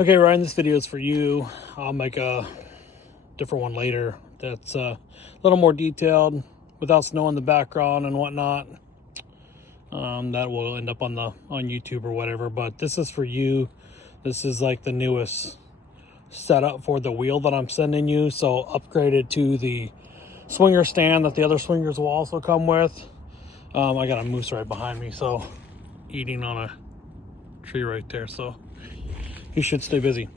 Okay, Ryan, this video is for you. I'll make a different one later that's a little more detailed without snow in the background and whatnot. That will end up on YouTube or whatever, but this is for you. This is like the newest setup for the wheel that I'm sending you, so upgraded to the swinger stand that the other swingers will also come with. I got a moose right behind me, so eating on a tree right there, so he should stay busy.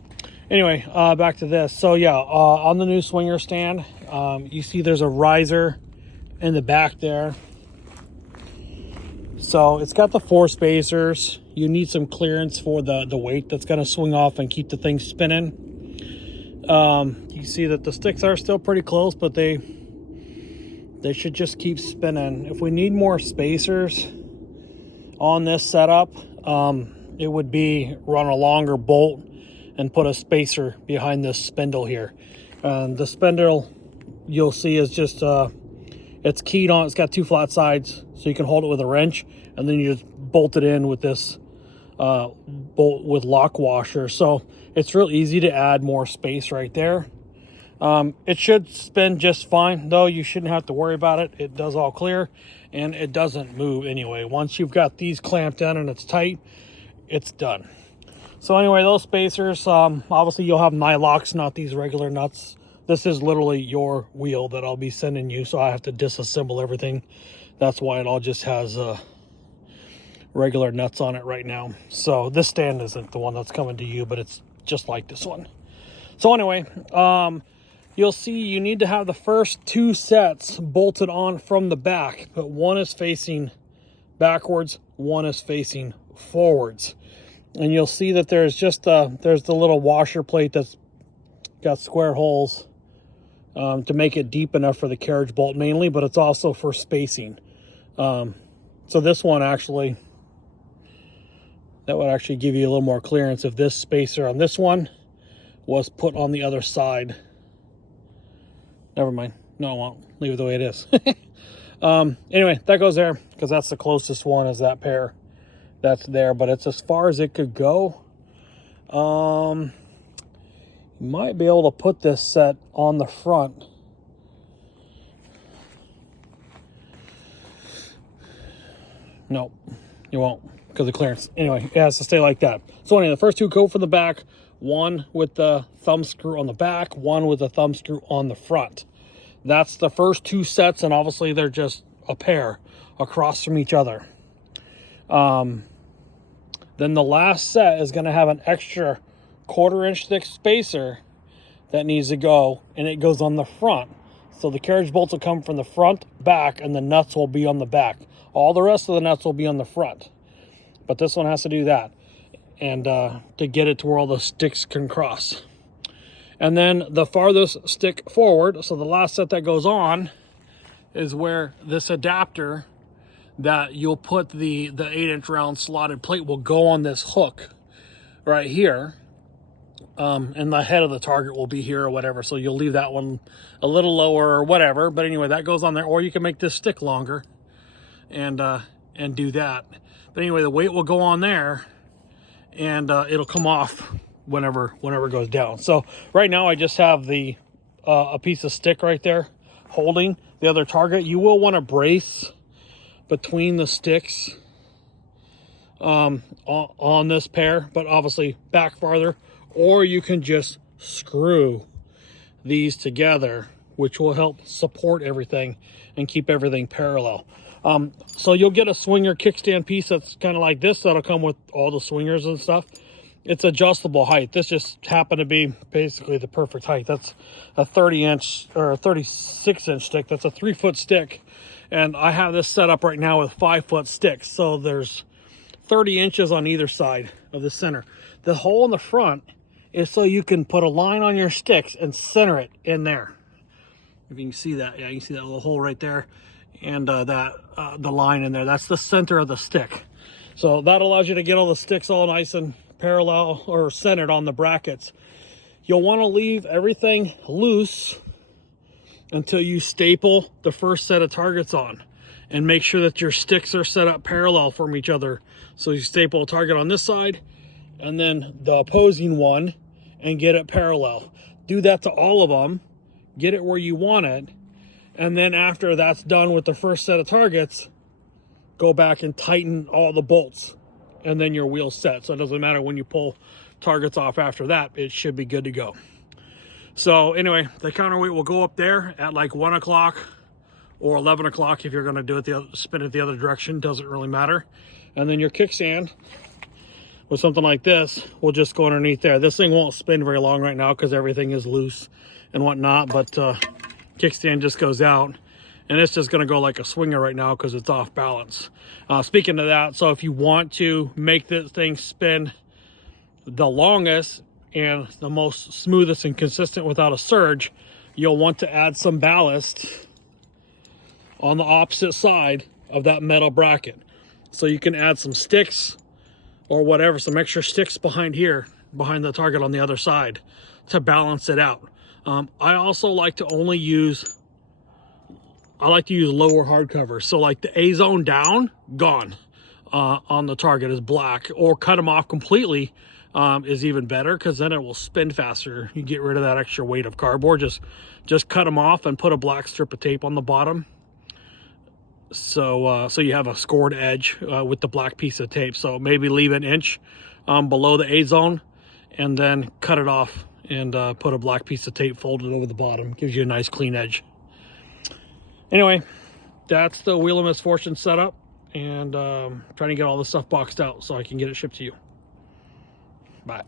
Anyway, back to this. So yeah, on the new swinger stand, you see there's a riser in the back there. So it's got the 4 spacers. You need some clearance for the weight that's going to swing off and keep the thing spinning. You see that the sticks are still pretty close, but they should just keep spinning. If we need more spacers on this setup, it would be run a longer bolt and put a spacer behind this spindle here. The spindle you'll see is just it's keyed on. It's got 2 flat sides, so you can hold it with a wrench, and then you just bolt it in with this bolt with lock washer. So it's real easy to add more space right there. It should spin just fine, though. You shouldn't have to worry about it. It does all clear, and it doesn't move anyway. Once you've got these clamped down and it's tight, it's done. So anyway, those spacers, obviously you'll have nylocks, not these regular nuts. This is literally your wheel that I'll be sending you, so I have to disassemble everything. That's why it all just has regular nuts on it right now. So this stand isn't the one that's coming to you, but it's just like this one. So anyway, you'll see you need to have the first 2 sets bolted on from the back, but one is facing backwards, one is facing forwards. And you'll see that there's just there's the little washer plate that's got square holes to make it deep enough for the carriage bolt mainly, but it's also for spacing. So this one actually, that would actually give you a little more clearance if this spacer on this one was put on the other side. Never mind. No, I won't. Leave it the way it is. Anyway, that goes there because that's the closest one, is that pair that's there, but it's as far as it could go. You might be able to put this set on the front. Nope, you won't, because of clearance. Anyway, it has to stay like that. So anyway, the first 2 go for the back, one with the thumb screw on the back, one with a thumb screw on the front. That's the first 2 sets, and obviously they're just a pair across from each other. Then the last set is going to have an extra 1/4 inch thick spacer that needs to go, and it goes on the front. So the carriage bolts will come from the front, back, and the nuts will be on the back. All the rest of the nuts will be on the front, but this one has to do that, and to get it to where all the sticks can cross. And then the farthest stick forward, so the last set that goes on, is where this adapter that you'll put the 8-inch round slotted plate will go on this hook right here. And the head of the target will be here or whatever, so you'll leave that one a little lower or whatever. But anyway, that goes on there, or you can make this stick longer and do that. But anyway, the weight will go on there, and it'll come off whenever it goes down. So right now I just have the a piece of stick right there holding the other target. You will want to brace between the sticks on this pair, but obviously back farther, or you can just screw these together, which will help support everything and keep everything parallel. So you'll get a swinger kickstand piece that's kind of like this, that'll come with all the swingers and stuff. It's adjustable height. This just happened to be basically the perfect height. That's a 30-inch or a 36-inch stick. That's a 3-foot stick, and I have this set up right now with 5-foot sticks, so there's 30 inches on either side of the center. The hole in the front is so you can put a line on your sticks and center it in there. If you can see that, yeah, you can see that little hole right there, and the line in there. That's the center of the stick. So that allows you to get all the sticks all nice and parallel or centered on the brackets. You'll want to leave everything loose until you staple the first set of targets on, and make sure that your sticks are set up parallel from each other. So you staple a target on this side and then the opposing one, and get it parallel. Do that to all of them, get it where you want it, and then after that's done with the first set of targets, go back and tighten all the bolts, and then your wheel's set. So it doesn't matter when you pull targets off after that, it should be good to go. So anyway, the counterweight will go up there at like 1 o'clock or 11 o'clock if you're going to do it spin it the other direction, doesn't really matter. And then your kickstand with something like this will just go underneath there. This thing won't spin very long right now because everything is loose and whatnot, but kickstand just goes out, and it's just going to go like a swinger right now because it's off balance. Speaking of that, so if you want to make this thing spin the longest and the most smoothest and consistent without a surge, you'll want to add some ballast on the opposite side of that metal bracket. So you can add some sticks or whatever, some extra sticks behind here, behind the target on the other side, to balance it out. I also like to only use, lower hardcover. So like the A zone down, gone on the target is black, or cut them off completely is even better, because then it will spin faster. You get rid of that extra weight of cardboard. Just cut them off and put a black strip of tape on the bottom. So you have a scored edge with the black piece of tape. So maybe leave an inch below the A zone, and then cut it off and put a black piece of tape folded over the bottom. Gives you a nice clean edge. Anyway, that's the Wheel of Misfortune setup, and trying to get all this stuff boxed out so I can get it shipped to you. Bye.